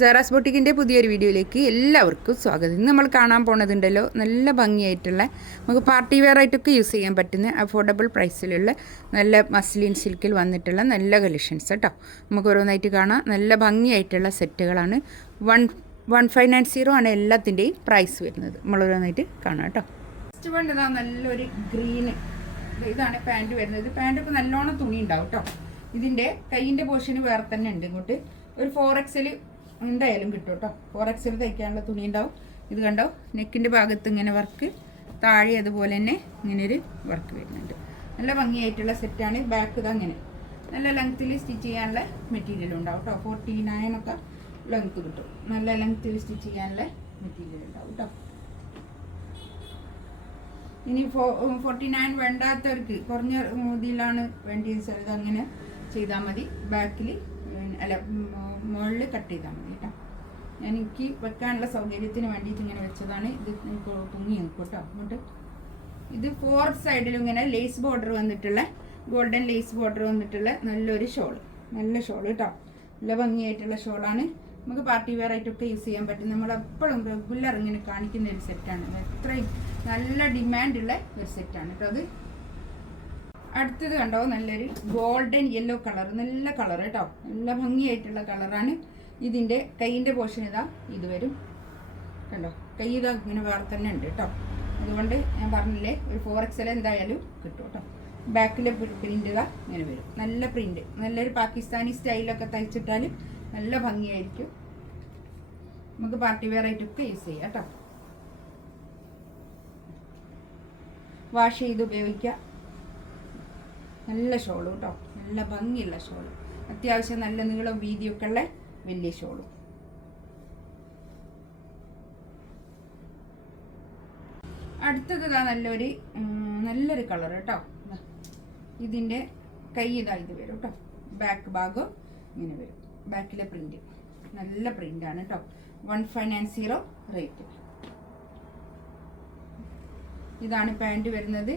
ജാറാസ് ബൊട്ടിക്കിൻ്റെ പുതിയൊരു വീഡിയോയിലേക്ക് എല്ലാവർക്കും സ്വാഗതം. ഇന്ന് നമ്മൾ കാണാൻ പോണതുണ്ടല്ലോ, നല്ല ഭംഗിയായിട്ടുള്ള നമുക്ക് പാർട്ടി വെയർ ആയിട്ടൊക്കെ യൂസ് ചെയ്യാൻ പറ്റുന്ന അഫോർഡബിൾ പ്രൈസിലുള്ള നല്ല മസ്ലിൻ സിൽക്കിൽ വന്നിട്ടുള്ള നല്ല കളക്ഷൻസ് കേട്ടോ. നമുക്ക് ഓരോന്നായിട്ട് കാണാം. നല്ല ഭംഗിയായിട്ടുള്ള സെറ്റുകളാണ്. 1590 ആണ് എല്ലാത്തിൻ്റെയും പ്രൈസ് വരുന്നത്. നമ്മൾ ഓരോന്നായിട്ട് കാണാം കേട്ടോ. ഫസ്റ്റ് വൺ ഇതാ നല്ലൊരു ഗ്രീന്, ഇതാണ് പാൻറ്റ് വരുന്നത്. പാൻറ്റ് ഇപ്പോൾ നല്ലോണം തുണി ഉണ്ടാവും കേട്ടോ. ഇതിൻ്റെ കൈയിൻ്റെ പോർഷന് വേറെ തന്നെ ഉണ്ട്. ഇങ്ങോട്ട് ഒരു 4XL എന്തായാലും കിട്ടും കേട്ടോ. 4XL തയ്ക്കാനുള്ള തുണി ഉണ്ടാവും. ഇത് കണ്ടോ, നെക്കിൻ്റെ ഭാഗത്ത് ഇങ്ങനെ വർക്ക്, താഴെ അതുപോലെ തന്നെ ഇങ്ങനെ ഒരു വർക്ക് വരുന്നുണ്ട്. നല്ല ഭംഗിയായിട്ടുള്ള സെറ്റാണ്. ബാക്ക് ഇത് അങ്ങനെ നല്ല ലെങ്ത്തിൽ സ്റ്റിച്ച് ചെയ്യാനുള്ള മെറ്റീരിയൽ ഉണ്ടാവും കേട്ടോ. 49 ഒക്കെ ലെങ്ത്ത് കിട്ടും. നല്ല ലെങ്ത്തിൽ സ്റ്റിച്ച് ചെയ്യാനുള്ള മെറ്റീരിയൽ ഉണ്ടാവും കേട്ടോ. ഇനി 49 വേണ്ടാത്തവർക്ക് കുറഞ്ഞ ഇതിലാണ് വേണ്ടിയെന്ന് വെച്ചാൽ ഇതങ്ങനെ ചെയ്താൽ മതി. ബാക്കിൽ അല്ല മുകളിൽ കട്ട് ചെയ്താൽ മതി കേട്ടോ. എനിക്ക് വെക്കാനുള്ള സൗകര്യത്തിന് വേണ്ടിയിട്ട് ഇങ്ങനെ വെച്ചതാണ്. ഇത് പൊങ്ങി നിൽക്കും കേട്ടോ. അങ്ങോട്ട് ഇത് 4 സൈഡിലും ഇങ്ങനെ ലേസ് ബോർഡർ വന്നിട്ടുള്ള, ഗോൾഡൻ ലേസ് ബോർഡർ വന്നിട്ടുള്ള നല്ലൊരു ഷോൾ, നല്ല ഷോൾ കേട്ടോ. നല്ല ഭംഗിയായിട്ടുള്ള ഷോളാണ്. നമുക്ക് പാർട്ടി വെയർ ആയിട്ടൊക്കെ യൂസ് ചെയ്യാൻ പറ്റും. നമ്മളെപ്പോഴും റെഗുലർ ഇങ്ങനെ കാണിക്കുന്ന ഒരു സെറ്റാണ്. എത്രയും നല്ല ഡിമാൻഡുള്ള ഒരു സെറ്റാണ് കേട്ടോ അത്. അടുത്തത് കണ്ടോ, നല്ലൊരു ഗോൾഡൻ യെല്ലോ കളർ, നല്ല കളർ കേട്ടോ. നല്ല ഭംഗിയായിട്ടുള്ള കളറാണ്. ഇതിൻ്റെ കൈയിൻ്റെ പോർഷൻ ഇതാ ഇത് വരും കണ്ടോ. കൈ ഇതാ ഇങ്ങനെ വേറെ തന്നെ ഉണ്ട് കേട്ടോ. അതുകൊണ്ട് ഞാൻ പറഞ്ഞില്ലേ, ഒരു 4XL എന്തായാലും കിട്ടും കേട്ടോ. ബാക്കിലെ പ്രിൻ്റ് ഇതാ ഇങ്ങനെ വരും. നല്ല പ്രിൻ്റ്, നല്ലൊരു പാകിസ്ഥാനി സ്റ്റൈലൊക്കെ തയ്ച്ചിട്ടാൽ നല്ല ഭംഗിയായിരിക്കും. നമുക്ക് പാർട്ടി വെയർ ആയിട്ടൊക്കെ യൂസ് ചെയ്യാം കേട്ടോ. വാഷ് ചെയ്ത് ഉപയോഗിക്കാം. നല്ല ഷോളും കേട്ടോ, നല്ല ഭംഗിയുള്ള ഷോള്. അത്യാവശ്യം നല്ല നീളം വീതിയൊക്കെ ഉള്ള വലിയ ഷോളും. അടുത്തത് ഇതാ നല്ലൊരു കളർ കേട്ടോ. ഇതിൻ്റെ കൈ ഇതാ ഇത് വരും കേട്ടോ. ബാക്ക് ഭാഗം ഇങ്ങനെ വരും. ബാക്കിലെ പ്രിന്റ് നല്ല പ്രിന്റാണ് കേട്ടോ. 1590 റേറ്റ്. ഇതാണ് പാൻറ് വരുന്നത്.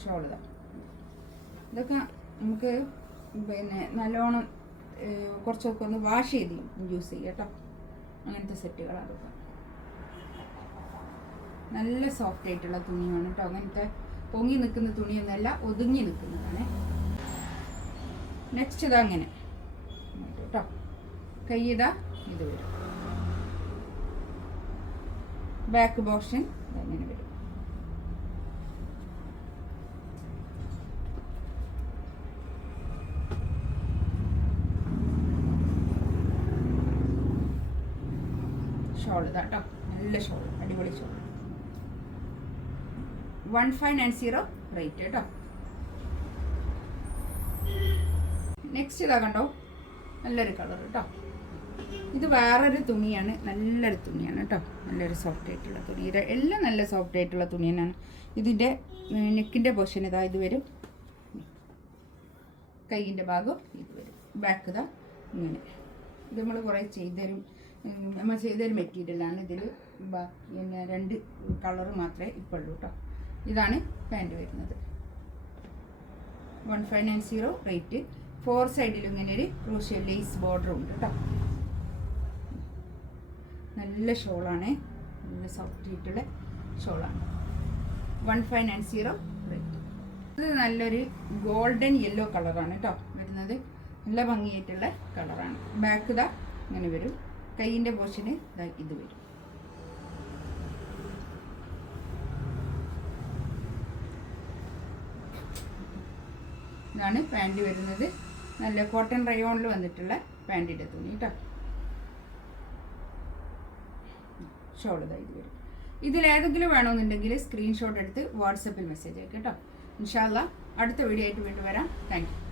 ഷോൾ ഇതൊക്കെ നമുക്ക് പിന്നെ നല്ലോണം കുറച്ചൊക്കെ ഒന്ന് വാഷ് ചെയ്ത് യൂസ് ചെയ്യാം കേട്ടോ. അങ്ങനത്തെ സെറ്റുകളാണ് അതൊക്കെ. നല്ല സോഫ്റ്റ് ആയിട്ടുള്ള തുണിയാണ് കേട്ടോ. അങ്ങനത്തെ പൊങ്ങി നിൽക്കുന്ന തുണിയൊന്നുമല്ല, ഒതുങ്ങി നിൽക്കുന്നതാണ്. നെക്സ്റ്റ് ഇതാ അങ്ങനെ കേട്ടോ. കൈ ഇതാ ഇത് വരും. ബാക്ക് പോർഷൻ അങ്ങനെ വരും. ഷോൾ ഇതാട്ടോ, നല്ല ഷോൾ, അടിപൊളി ഷോൾ. 1590 റേറ്റ് കേട്ടോ. നെക്സ്റ്റ് ഇതാ കണ്ടോ, നല്ലൊരു കളർ കേട്ടോ. ഇത് വേറൊരു തുണിയാണ്, നല്ലൊരു തുണിയാണ് കേട്ടോ. നല്ലൊരു സോഫ്റ്റ് ആയിട്ടുള്ള തുണി. ഇത് എല്ലാം നല്ല സോഫ്റ്റ് ആയിട്ടുള്ള തുണി തന്നെയാണ്. ഇതിൻ്റെ നെക്കിൻ്റെ പോർഷൻ ഇതാ ഇത് വരും. കൈയിൻ്റെ ഭാഗം ഇത് വരും. ബാക്ക് ഇതാ ഇങ്ങനെ. ഇത് നമ്മൾ കുറേ നമ്മൾ ചെയ്തൊരു മെറ്റീരിയലാണ്. ഇതിൽ പിന്നെ 2 കളർ മാത്രമേ ഇപ്പോൾ ഉള്ളൂ കേട്ടോ. ഇതാണ് പാൻറ് വരുന്നത്. 1590 റേറ്റ്. 4 സൈഡിലും ഇങ്ങനെ ഒരു ക്രൂഷ്യൽ ലേസ് ബോർഡർ ഉണ്ട് കേട്ടോ. നല്ല ഷോളാണ്, നല്ല സോഫ്റ്റ് ആയിട്ടുള്ള ഷോളാണ്. 1590 റേറ്റ്. ഇത് നല്ലൊരു ഗോൾഡൻ യെല്ലോ കളറാണ് കേട്ടോ വരുന്നത്. നല്ല ഭംഗിയായിട്ടുള്ള കളറാണ്. ബാക്ക് ഇതാ ഇങ്ങനെ വരും. കൈയിൻ്റെ പോർഷന് ഇത് വരും. ഇതാണ് പാൻറ് വരുന്നത്. നല്ല കോട്ടൺ റയോണിൽ വന്നിട്ടുള്ള പാൻറ്റിൻ്റെ തുണി കേട്ടോ. ഷോൾ ഇതാ ഇത് വരും. ഇതിലേതെങ്കിലും വേണമെന്നുണ്ടെങ്കിൽ സ്ക്രീൻഷോട്ട് എടുത്ത് വാട്സപ്പിൽ മെസ്സേജ് അയക്കാം കേട്ടോ. ഇൻഷാ അല്ലാഹ് അടുത്ത വീഡിയോ ആയിട്ട് വീണ്ടും വരാം. Thank you.